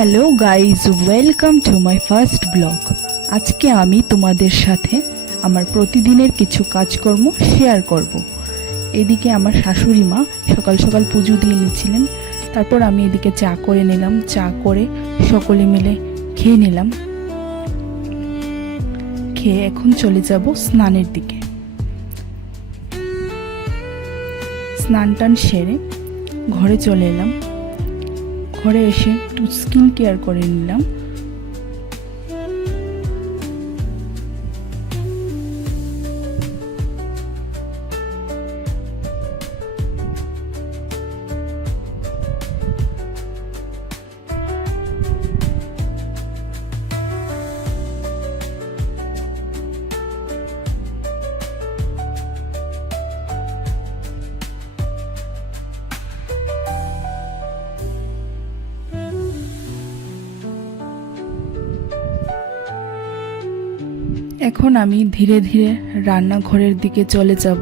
Hello guys, welcome to my first blog. আজকে আমি তোমাদের সাথে আমার প্রতিদিনের কিছু কাজকর্ম শেয়ার করব। এদিকে আমার শাশুড়ি মা সকাল সকাল পুজো দিয়ে নিচ্ছিলেন, তারপর আমি এদিকে চা করে নিলাম। চা করে সকলে মিলে খেয়ে নিলাম। খেয়ে এখন চলে যাব স্নানের দিকে। স্নান টান সেরে ঘরে চলে এলাম। ঘরে এসে একটু স্কিন কেয়ার করে নিলাম। এখন আমি ধীরে ধীরে রান্নাঘরের দিকে চলে যাব।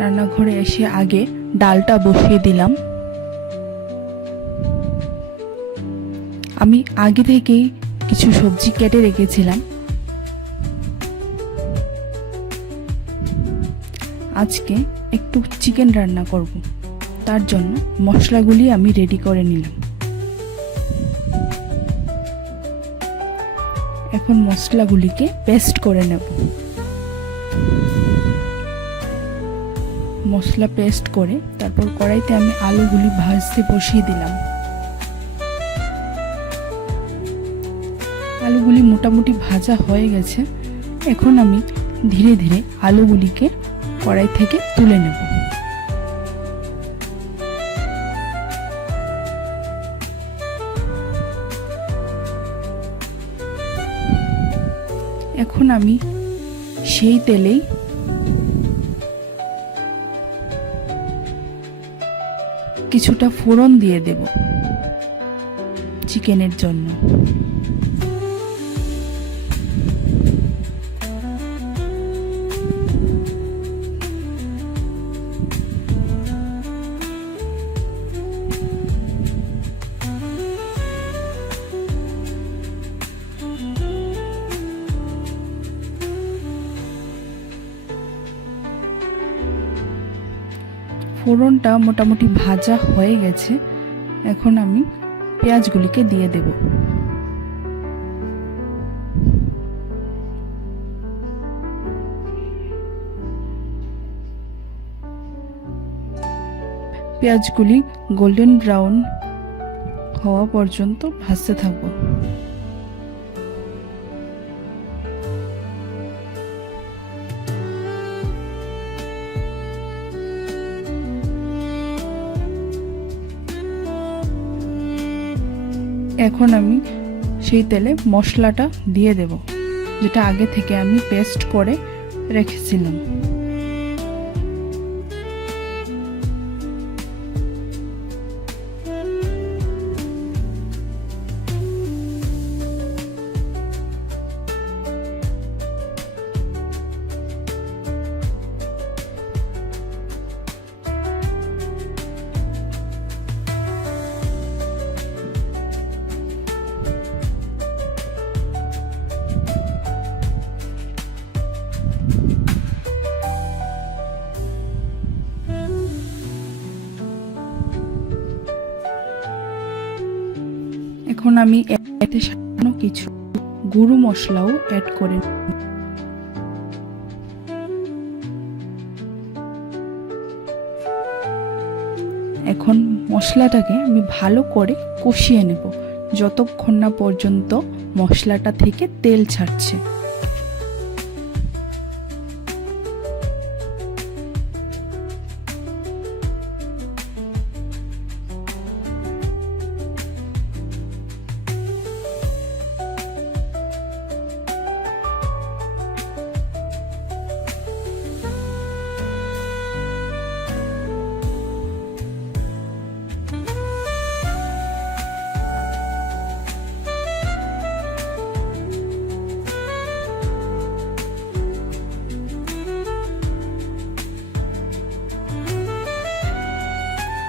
রান্নাঘরে এসে আগে ডালটা বসিয়ে দিলাম। আমি আগে থেকেই কিছু সবজি কেটে রেখেছিলাম। আজকে একটু চিকেন রান্না করব, তার জন্য মশলাগুলি আমি রেডি করে নিলাম। এখন মশলাগুলিকে পেস্ট করে নেব। মশলা পেস্ট করে তারপর কড়াইতে আমি আলুগুলি ভাজতে বসিয়ে দিলাম। আলুগুলি মোটামুটি ভাজা হয়ে গেছে। এখন আমি ধীরে ধীরে আলুগুলিকে কড়াই থেকে তুলে নেব। এখন আমি সেই তেলেই কিছুটা ফোড়ন দিয়ে দেব চিকেনের জন্য। ফোড়নটা মোটামুটি ভাজা হয়ে গেছে। এখন আমি পেঁয়াজগুলিকে দিয়ে দেব। পেঁয়াজগুলি গোল্ডেন ব্রাউন হওয়া পর্যন্ত ভাজতে থাকবো। এখন আমি সেই তেলে মশলাটা দিয়ে দেব, যেটা আগে থেকে আমি পেস্ট করে রেখেছিলাম। এখন আমি এতে সামান্য কিছু গুঁড়ো মশলাও অ্যাড করে এখন মশলাটাকে আমি ভালো করে কষিয়ে নেব, যতক্ষণ না পর্যন্ত মশলাটা থেকে তেল ছাড়ছে।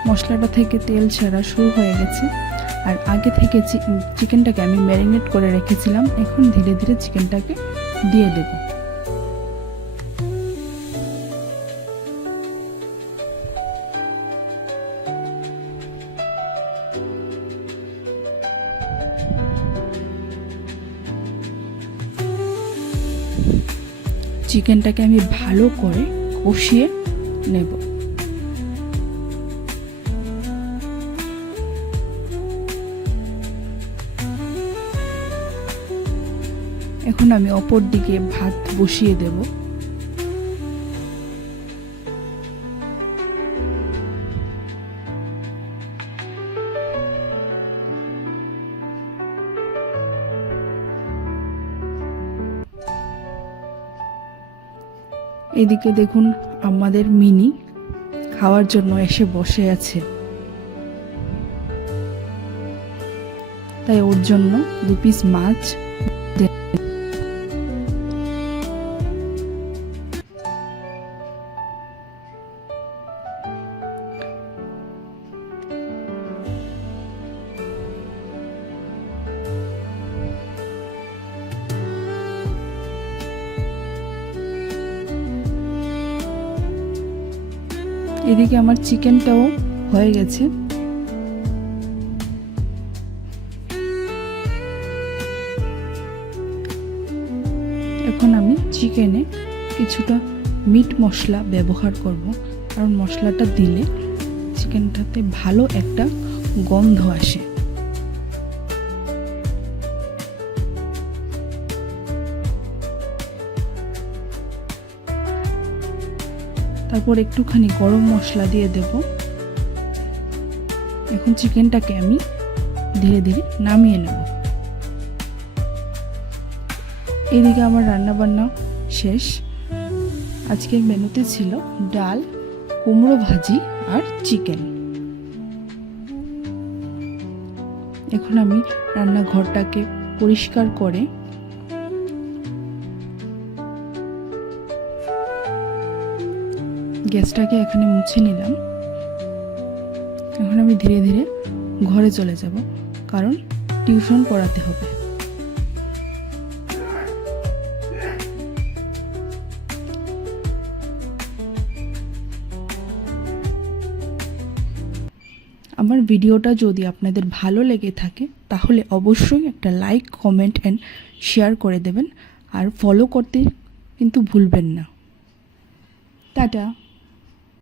মশলাটা থেকে তেল ছাড়া শুরু হয়ে গেছে। আর আগে থেকে চিকেনটাকে আমি ম্যারিনেট করে রেখেছিলাম। এখন ধীরে ধীরে চিকেনটাকে দিয়ে দেব। চিকেনটাকে আমি ভালো করে কষিয়ে নেব। এখন আমি অপর দিকে ভাত বসিয়ে দেব। এদিকে দেখুন আমাদের মিনি খাওয়ার জন্য এসে বসে আছে, তাই ওর জন্য 2 পিস মাছ এদিকে আমার চিকেনটাও হয়ে গেছে। এখন আমি চিকেনে কিছুটা মিট মশলা ব্যবহার করব, কারণ মশলাটা দিলে চিকেনটাতে ভালো একটা গন্ধ আসে। তারপর একটুখানি গরম মশলা দিয়ে দেব। এখন চিকেনটাকে আমি ধীরে ধীরে নামিয়ে নেব। এদিকে আমার রান্নাবান্না শেষ। আজকের মেনুতে ছিল ডাল, কুমড়ো ভাজি আর চিকেন। এখন আমি রান্নাঘরটাকে পরিষ্কার করে গ্যাসটাকে এখানে মুছে নিলাম। এখন আমি ধীরে ধীরে ঘরে চলে যাব, কারণ টিউশন পড়াতে হবে। আমার ভিডিওটা যদি আপনাদের ভালো লেগে থাকে তাহলে অবশ্যই একটা লাইক, কমেন্ট অ্যান্ড শেয়ার করে দেবেন। আর ফলো করতে কিন্তু ভুলবেন না। টাটা।